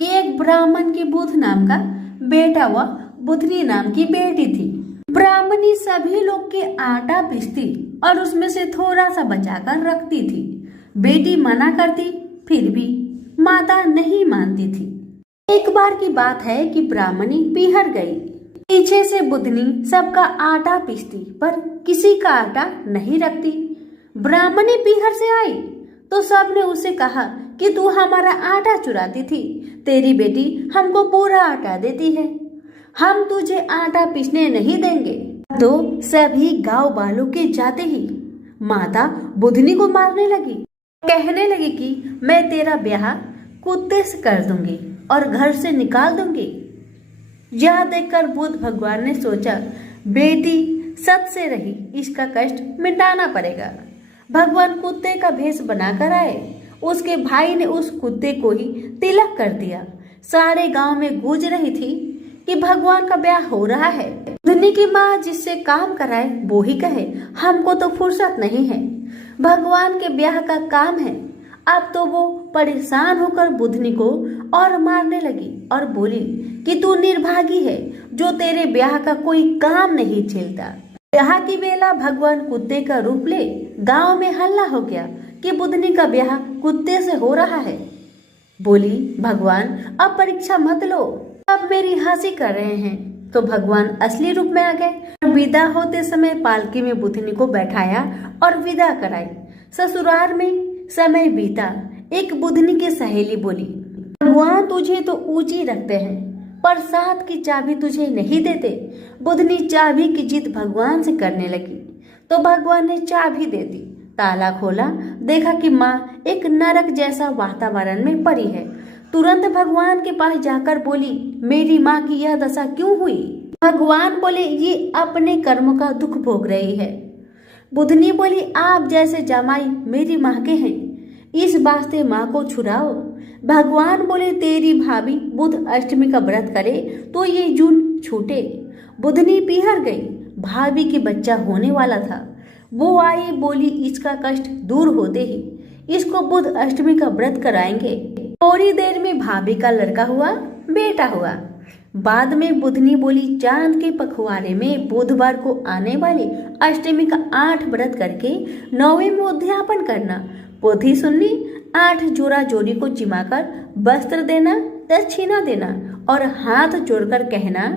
कि एक ब्राह्मण की बुध नाम का बेटा व बुधनी नाम की बेटी थी। ब्राह्मणी सभी लोग के आटा पीसती और उसमें से थोड़ा सा बचाकर रखती थी। बेटी मना करती, फिर भी माता नहीं मानती थी। एक बार की बात है कि ब्राह्मणी पीहर गई। पीछे से बुधनी सबका आटा पीसती पर किसी का आटा नहीं रखती। ब्राह्मणी पीहर से आई तो सबने उसे कहा कि तू हमारा आटा चुराती थी, तेरी बेटी हमको पूरा आटा देती है, हम तुझे आटा पीसने नहीं देंगे। तो सभी गांव वालों के जाते ही माता बुधनी को मारने लगी, कहने लगी कि मैं तेरा ब्याह कुत्ते से कर दूंगी और घर से निकाल दूंगी। यह देखकर बुध भगवान ने सोचा, बेटी सत से रही, इसका कष्ट मिटाना पड़ेगा। भगवान कुत्ते का भेष बनाकर आए। उसके भाई ने उस कुत्ते को ही तिलक कर दिया। सारे गांव में गूंज रही थी कि भगवान का ब्याह हो रहा है। बुधनी की माँ जिससे काम कराए वो ही कहे, हमको तो फुर्सत नहीं है, भगवान के ब्याह का काम है। अब तो वो परेशान होकर बुधनी को और मारने लगी और बोली कि तू निर्भागी है जो तेरे ब्याह का कोई काम नहीं झेलता। ब्याह की बेला भगवान कुत्ते का रूप ले गांव में हल्ला हो गया कि बुधनी का ब्याह कुत्ते से हो रहा है। बोली, भगवान अब परीक्षा मत लो, अब मेरी हंसी कर रहे हैं। तो भगवान असली रूप में आ गए। विदा होते समय पालकी में बुधनी को बैठाया और विदा कराई। ससुराल में समय बीता। एक बुधनी की सहेली बोली, भगवान तुझे तो ऊंची रखते हैं पर साथ की चाबी तुझे नहीं देते। बुधनी चाबी की जिद भगवान से करने लगी तो भगवान ने चाबी दे दी। ताला खोला, देखा कि माँ एक नरक जैसा वातावरण में पड़ी है। तुरंत भगवान के पास जाकर बोली, मेरी माँ की यह दशा क्यों हुई? भगवान बोले, ये अपने कर्मों का दुख भोग रही है। बुधनी बोली, आप जैसे जमाई मेरी माँ के हैं, इस वास्ते माँ को छुड़ाओ। भगवान बोले, तेरी भाभी बुध अष्टमी का व्रत करे तो ये जून छूटे। बुधनी पीहर गई। भाभी की बच्चा होने वाला था। वो आई, बोली, इसका कष्ट दूर होते ही इसको बुध अष्टमी का व्रत कराएंगे। थोड़ी देर में भाभी का लड़का हुआ, बेटा हुआ। बाद में बुधनी बोली, चांद के पखवाड़े में बुधवार को आने वाली अष्टमी का 8 व्रत करके 9वें में उद्यापन करना। पोथी सुननी, 8 जोड़ा जोड़ी को चिमाकर वस्त्र देना, दक्षिणा देना और हाथ जोड़कर कहना,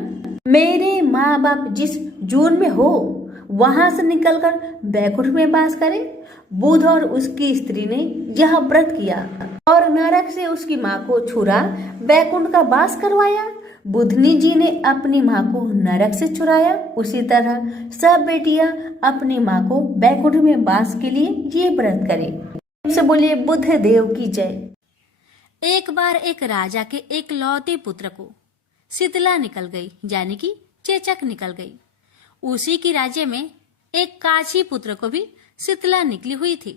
मेरे माँ बाप जिस जून में हो वहां से निकलकर बैकुंठ में वास करे। बुध और उसकी स्त्री ने यह व्रत किया और नरक से उसकी माँ को छुड़ा बैकुंठ का वास करवाया। बुधनी जी ने अपनी माँ को नरक से छुड़ाया। उसी तरह सब बेटियां अपनी माँ को बैकुंठ में वास के लिए ये व्रत करें। से बोलिए बुद्ध देव की जय। एक बार एक राजा के एक लौते पुत्र को शीतला निकल गई, यानी कि चेचक निकल गई। उसी की राज्य में एक काछी पुत्र को भी शीतला निकली हुई थी।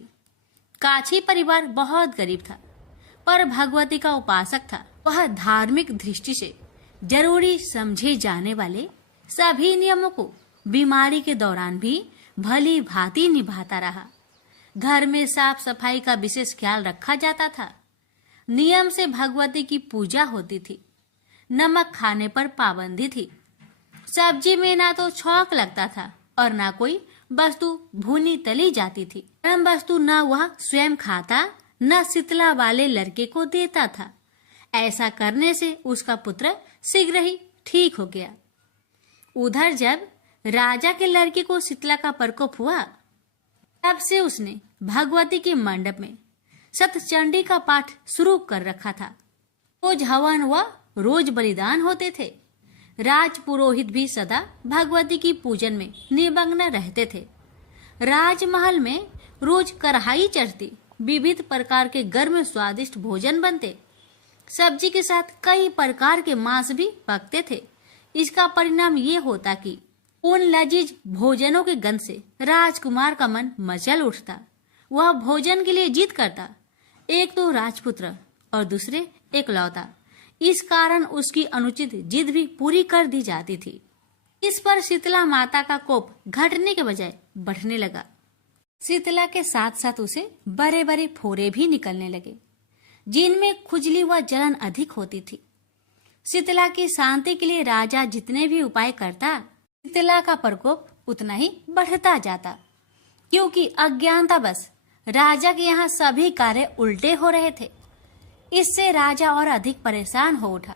काछी परिवार बहुत गरीब था पर भगवती का उपासक था। वह धार्मिक दृष्टि से जरूरी समझे जाने वाले सभी नियमों को बीमारी के दौरान भी भली भांति निभाता रहा। घर में साफ सफाई का विशेष ख्याल रखा जाता था। नियम से भगवती की पूजा होती थी। नमक खाने पर पाबंदी थी। सब्जी में ना तो छौंक लगता था और ना कोई वस्तु भुनी तली जाती थी। गरम वस्तु न वह स्वयं खाता न शीतला वाले लड़के को देता था। ऐसा करने से उसका पुत्र शीघ्र ही ठीक हो गया। उधर जब राजा के लड़के को शीतला का प्रकोप हुआ तब से उसने भगवती के मंडप में सतचंडी का पाठ शुरू कर रखा था। रोज हवन व रोज बलिदान होते थे। राज पुरोहित भी सदा भगवती की पूजन में निमग्न रहते थे। राजमहल में रोज कढ़ाई चढ़ती, विविध प्रकार के गर्म स्वादिष्ट भोजन बनते। सब्जी के साथ कई प्रकार के मांस भी पकते थे। इसका परिणाम ये होता कि उन लजीज भोजनों के गंध से राजकुमार का मन मचल उठता। वह भोजन के लिए जिद करता। एक तो राजपुत्र और दूसरे एकलौता। इस कारण उसकी अनुचित जिद भी पूरी कर दी जाती थी। इस पर शीतला माता का कोप घटने के बजाय बढ़ने लगा। शीतला के साथ साथ उसे बड़े बड़े फोड़े भी निकलने लगे। जिनमें खुजली व जलन अधिक होती थी। शीतला की शांति के लिए राजा जितने भी उपाय करता, शीतला का प्रकोप उतना ही बढ़ता जाता, क्योंकि अज्ञानतावश राजा के यहाँ सभी कार्य उल्टे हो रहे थे। इससे राजा और अधिक परेशान हो उठा।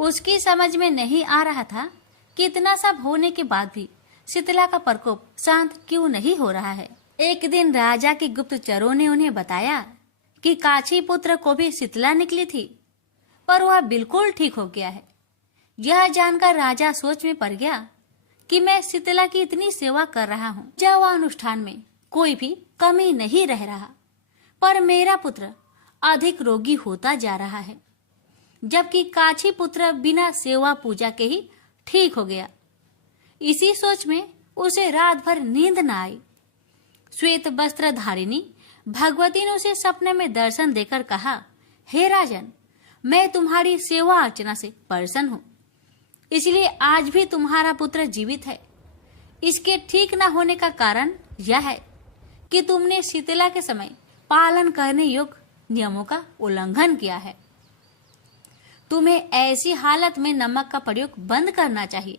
उसकी समझ में नहीं आ रहा था कि इतना सब होने के बाद भी शीतला का प्रकोप शांत क्यों नहीं हो रहा है। एक दिन राजा के गुप्तचरों ने उन्हें बताया कि काछी पुत्र को भी शीतला निकली थी, पर वह बिल्कुल ठीक हो गया है। यह जानकर राजा सोच में पड़ गया कि मैं शीतला की इतनी सेवा कर रहा हूँ, जब अनुष्ठान में कोई भी कमी नहीं रह रहा, पर मेरा पुत्र अधिक रोगी होता जा रहा है, जबकि काछी पुत्र बिना सेवा पूजा के ही ठीक हो गया। इसी सोच में उसे रात भर नींद न आई। श्वेत वस्त्र धारिणी भगवती ने उसे सपने में दर्शन देकर कहा, हे राजन, मैं तुम्हारी सेवा अर्चना से प्रसन्न हूँ, इसलिए आज भी तुम्हारा पुत्र जीवित है। इसके ठीक न होने का कारण यह है कि तुमने शीतला के समय पालन करने योग्य नियमों का उल्लंघन किया है। तुम्हें ऐसी हालत में नमक का प्रयोग बंद करना चाहिए।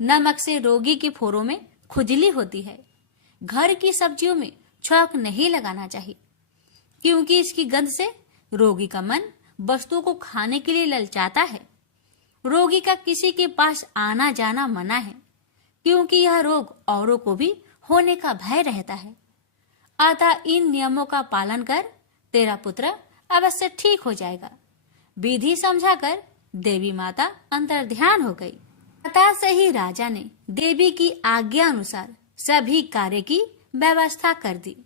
नमक से रोगी के फोड़ों में खुजली होती है। घर की सब्जियों में छौंक नहीं लगाना चाहिए, क्योंकि इसकी गंध से रोगी का मन वस्तुओं को खाने के लिए ललचाता है। रोगी का किसी के पास आना जाना मना है, क्योंकि यह रोग औरों को भी होने का भय रहता है। अतः इन नियमों का पालन कर तेरा पुत्र अवश्य ठीक हो जाएगा। विधि समझाकर देवी माता अंतर्ध्यान हो गई। अतः से ही राजा ने देवी की आज्ञा अनुसार सभी कार्य की व्यवस्था कर दी।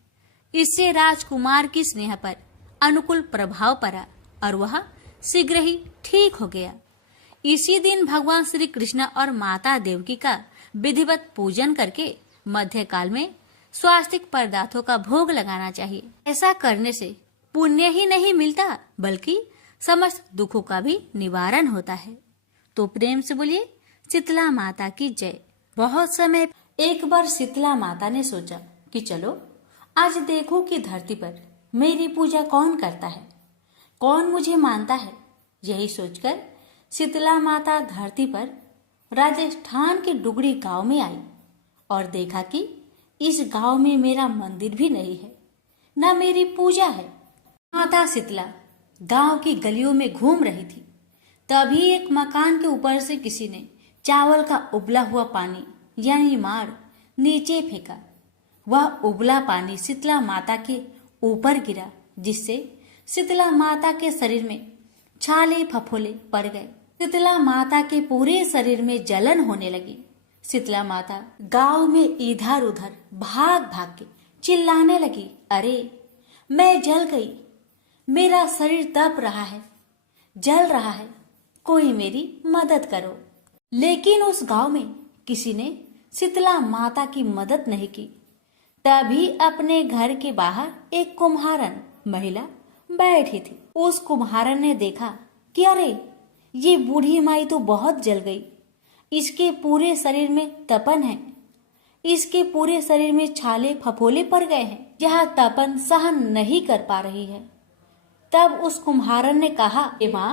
इससे राजकुमार की स्नेह पर अनुकूल प्रभाव पड़ा और वह शीघ्र ही ठीक हो गया। इसी दिन भगवान श्री कृष्ण और माता देवकी का विधिवत पूजन करके मध्यकाल में स्वास्तिक पदार्थों का भोग लगाना चाहिए। ऐसा करने से पुण्य ही नहीं मिलता, बल्कि समस्त दुखों का भी निवारण होता है। तो प्रेम से बोलिए शीतला माता की जय। बहुत समय एक बार शीतला माता ने सोचा कि चलो आज देखो कि धरती पर मेरी पूजा कौन करता है, कौन मुझे मानता है। यही सोचकर शीतला माता धरती पर राजस्थान के डुगड़ी गांव में आई और देखा कि इस गांव में मेरा मंदिर भी नहीं है, न मेरी पूजा है। माता शीतला गांव की गलियों में घूम रही थी। तभी एक मकान के ऊपर से किसी ने चावल का उबला हुआ पानी यानी मार नीचे फेंका। वह उबला पानी शीतला माता के ऊपर गिरा, जिससे शीतला माता के शरीर में छाले फफोले पड़ गए। शीतला माता के पूरे शरीर में जलन होने लगी। शीतला माता गांव में इधर उधर भाग भाग के चिल्लाने लगी, अरे मैं जल गई, मेरा शरीर तप रहा है, जल रहा है, कोई मेरी मदद करो। लेकिन उस गांव में किसी ने शीतला माता की मदद नहीं की। तभी अपने घर के बाहर एक कुम्हारन महिला बैठी थी। उस कुम्हारन ने देखा कि अरे ये बूढ़ी माई तो बहुत जल गई, इसके पूरे शरीर में तपन है, इसके पूरे शरीर में छाले फफोले पड़ गए हैं, यह तपन सहन नहीं कर पा रही है। तब उस कुम्हारन ने कहा, ए माँ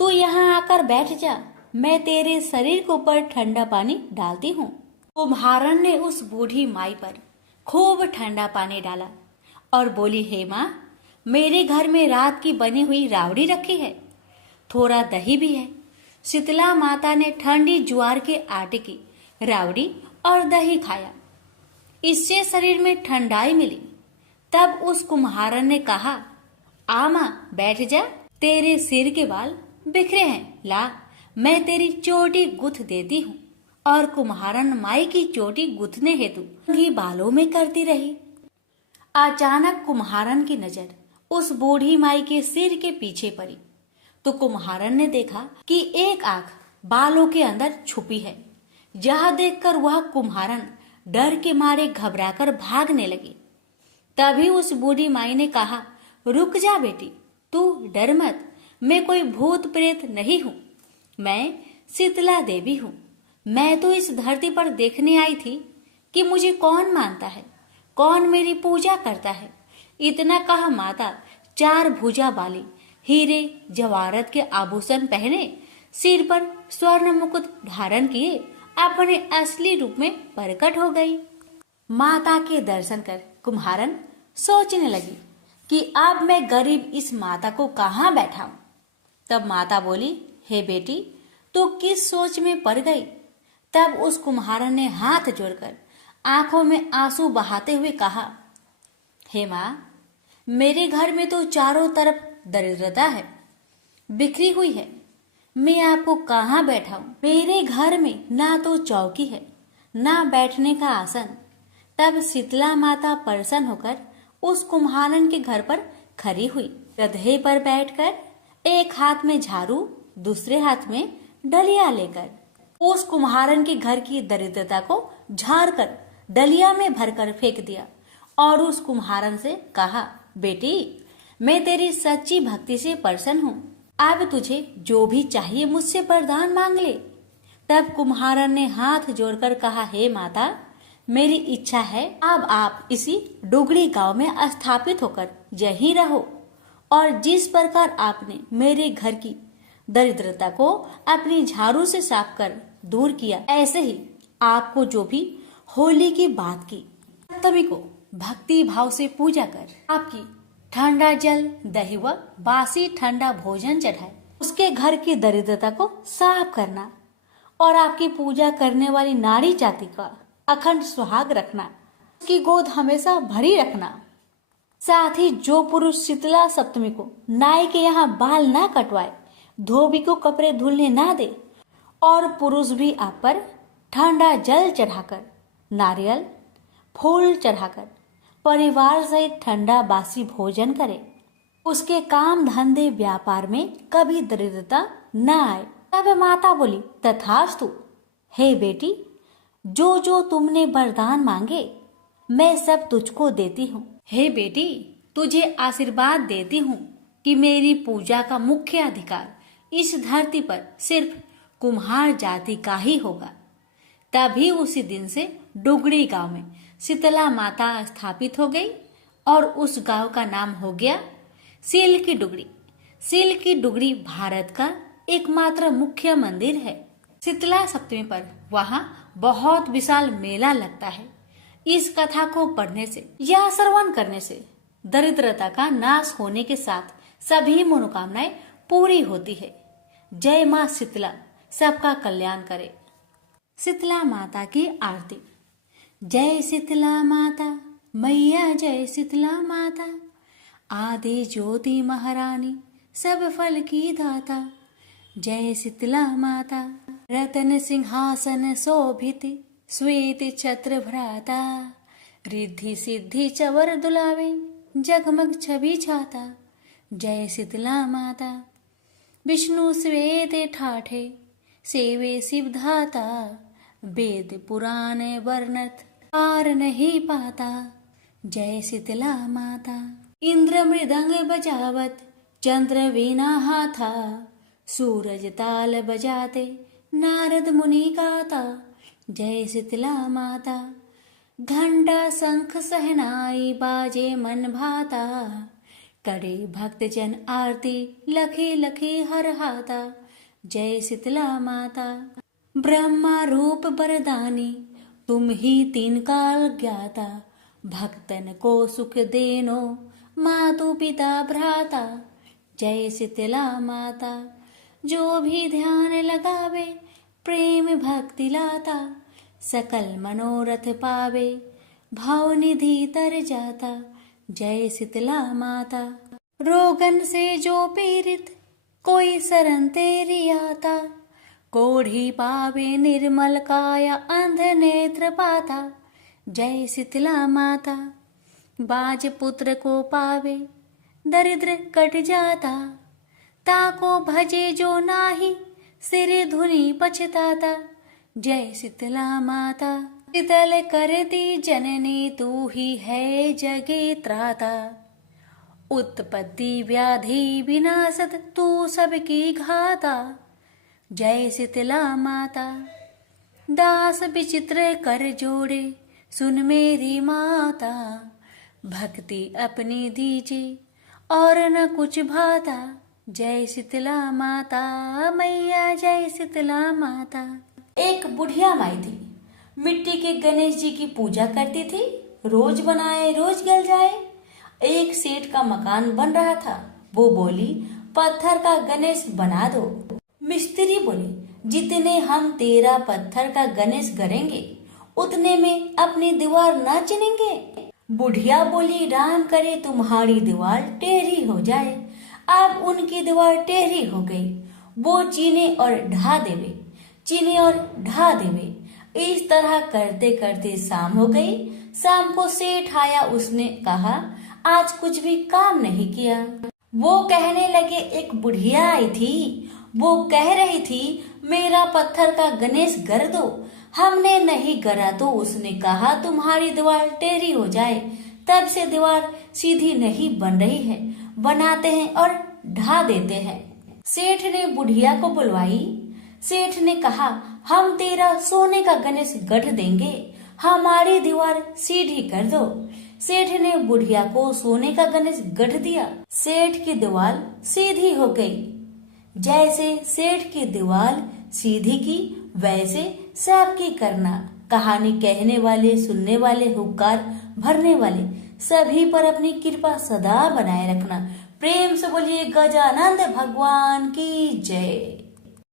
तू यहाँ आकर बैठ जा, मैं तेरे शरीर के ऊपर ठंडा पानी डालती हूँ। कुम्हारन ने उस बूढ़ी माई पर खूब ठंडा पानी डाला और बोली, हे माँ मेरे घर में रात की बनी हुई रावड़ी रखी है, थोड़ा दही भी है। शीतला माता ने ठंडी ज्वार के आटे की रावड़ी और दही खाया। इससे शरीर में ठंडाई मिली। तब उस कुम्हारन ने कहा, आ माँ बैठ जा, तेरे सिर के बाल बिखरे हैं, ला मैं तेरी चोटी गुथ देती हूँ। और कुम्हारन माई की चोटी गुथने हेतु ही बालों में करती रही। अचानक कुम्हारन की नजर उस बूढ़ी माई के सिर के पीछे पड़ी तो कुम्हारन ने देखा कि एक आंख बालों के अंदर छुपी है। यह देखकर वह कुम्हारन डर के मारे घबराकर भागने लगी। तभी उस बूढ़ी माई ने कहा, रुक जा बेटी, तू डर मत, मैं कोई भूत प्रेत नहीं हूँ, मैं शीतला देवी हूँ। मैं तो इस धरती पर देखने आई थी कि मुझे कौन मानता है, कौन मेरी पूजा करता है। इतना कहा माता 4 भुजा वाली हीरे जवाहरत के आभूषण पहने, सिर पर स्वर्ण मुकुट धारण किए अपने असली रूप में प्रकट हो गई। माता के दर्शन कर कुम्हारन सोचने लगी कि अब मैं गरीब इस माता को कहाँ बैठाऊं। तब माता बोली, हे बेटी, तू किस सोच में पड़ गई? तब उस कुम्हारन ने हाथ जोड़कर आंखों में आंसू बहाते हुए कहा, हे माँ, मेरे घर में तो चारों तरफ दरिद्रता है, बिखरी हुई है। मैं आपको कहाँ बैठाऊं? मेरे घर में ना तो चौकी है, ना बैठने का आसन। तब शीतला माता प्रसन्न होकर उस कुम्हारन के घर पर खड़ी हुई। गधे पर बैठकर एक हाथ में झाड़ू, दूसरे हाथ में डलिया लेकर उस कुम्हारन के घर की दरिद्रता को झाड़कर डलिया में भरकर फेंक दिया और उस कुम्हारन से कहा, बेटी, मैं तेरी सच्ची भक्ति से प्रसन्न हूँ। अब तुझे जो भी चाहिए मुझसे वरदान मांग ले। तब कुम्हारन ने हाथ जोड़कर कहा, हे माता, मेरी इच्छा है अब आप इसी डुगड़ी गांव में स्थापित होकर यहीं रहो और जिस प्रकार आपने मेरे घर की दरिद्रता को अपनी झाड़ू से साफ कर दूर किया, ऐसे ही आपको जो भी होली की बात की, सप्तमी को भक्ति भाव से पूजा कर आपकी ठंडा जल, दही व बासी ठंडा भोजन चढ़ाए, उसके घर की दरिद्रता को साफ करना और आपकी पूजा करने वाली नारी जाति का अखंड सुहाग रखना, उसकी गोद हमेशा भरी रखना। साथ ही जो पुरुष शीतला सप्तमी को नाई के यहाँ बाल ना कटवाए, धोबी को कपड़े धुलने ना दे और पुरुष भी आप पर ठंडा जल चढ़ाकर, नारियल फूल चढ़ाकर परिवार सहित ठंडा बासी भोजन करे, उसके काम धंधे व्यापार में कभी दरिद्रता न आए। तब माता बोली, तथास्तु। हे बेटी, जो जो तुमने वरदान मांगे मैं सब तुझको देती हूँ। हे बेटी, तुझे आशीर्वाद देती हूँ कि मेरी पूजा का मुख्य अधिकार इस धरती पर सिर्फ कुम्हार जाति का ही होगा। तभी उसी दिन से डुगड़ी गांव में शीतला माता स्थापित हो गई और उस गांव का नाम हो गया सील की डुगड़ी। सील की डुगड़ी भारत का एकमात्र मुख्य मंदिर है। शीतला सप्तमी पर वहाँ बहुत विशाल मेला लगता है। इस कथा को पढ़ने से या श्रवण करने से दरिद्रता का नाश होने के साथ सभी मनोकामनाएं पूरी होती है। जय माँ शीतला सबका कल्याण करे। शीतला माता की आरती। जय शीतला माता मैया, जय शीतला माता, आदि ज्योति महारानी सब फल की दाता। जय शीतला माता, रतन सिंहासन शोभित श्वेत छत्र भ्राता, रिद्धि सिद्धि चवर दुलावे जगमग छवि छाता। जय शीतला माता, विष्णु श्वेत ठाठे सेवे शिवधाता, वेद पुराण वर्णत पार नहीं पाता। जय शीतला माता, इंद्र मृदंग बजावत चंद्र वीणा हाथा, सूरज ताल बजाते नारद मुनि गाता। जय शीतला माता, घंटा शंख सहनाई बाजे मन भाता, करे भक्त जन आरती लखी लखी हर हाता। जय शीतला माता, ब्रह्मा रूप वरदानी तुम ही तीन काल ज्ञाता, भक्तन को सुख देनो मातु पिता भ्राता। जय शीतला माता, जो भी ध्यान लगावे प्रेम भक्ति लाता, सकल मनोरथ पावे भाव निधि तर जाता। जय शीतला माता, रोगन से जो पीड़ित कोई शरण तेरी आता, कोढ़ी पावे निर्मल काया अंध नेत्र पाता। जय शीतला माता, बाज पुत्र को पावे दरिद्र कट जाता, ताको भजे जो नाही सिर धुनि पछताता। जय शीतला माता, शीतल करती जननी तू ही है जगे त्राता, उत्पत्ति व्याधि विनाशत तू सबकी घाता। जय शीतला माता, दास विचित्र कर जोड़े सुन मेरी माता, भक्ति अपनी दीजिए और न कुछ भाता। जय शीतला माता मैया, जय शीतला माता। एक बुढ़िया माई थी, मिट्टी के गणेश जी की पूजा करती थी। रोज बनाए रोज गल जाए। एक सेठ का मकान बन रहा था। वो बोली, पत्थर का गणेश बना दो। मिस्त्री बोले, जितने हम तेरा पत्थर का गणेश करेंगे उतने में अपनी दीवार न चिनेंगे। बुढ़िया बोली, राम करे तुम्हारी दीवार टेढ़ी हो जाए। अब उनकी दीवार टेढ़ी हो गई। वो चीने और ढा देवे, चीने और ढा देवे। इस तरह करते करते शाम हो गई। शाम को सेठ आया। उसने कहा, आज कुछ भी काम नहीं किया। वो कहने लगे, एक बुढ़िया आई थी, वो कह रही थी मेरा पत्थर का गणेश कर दो। हमने नहीं करा तो उसने कहा तुम्हारी दीवार टेढ़ी हो जाए। तब से दीवार सीधी नहीं बन रही है। बनाते हैं और ढा देते हैं। सेठ ने बुढ़िया को बुलवाई। सेठ ने कहा, हम तेरा सोने का गणेश गढ़ देंगे, हमारी दीवार सीधी कर दो। सेठ ने बुढ़िया को सोने का गणेश गढ़ दिया। सेठ की दीवार सीधी हो गई। जैसे सेठ की दीवार सीधी की, वैसे सबकी करना। कहानी कहने वाले, सुनने वाले, हुक्कार भरने वाले सभी पर अपनी कृपा सदा बनाए रखना। प्रेम से बोलिए गजानंद भगवान की जय।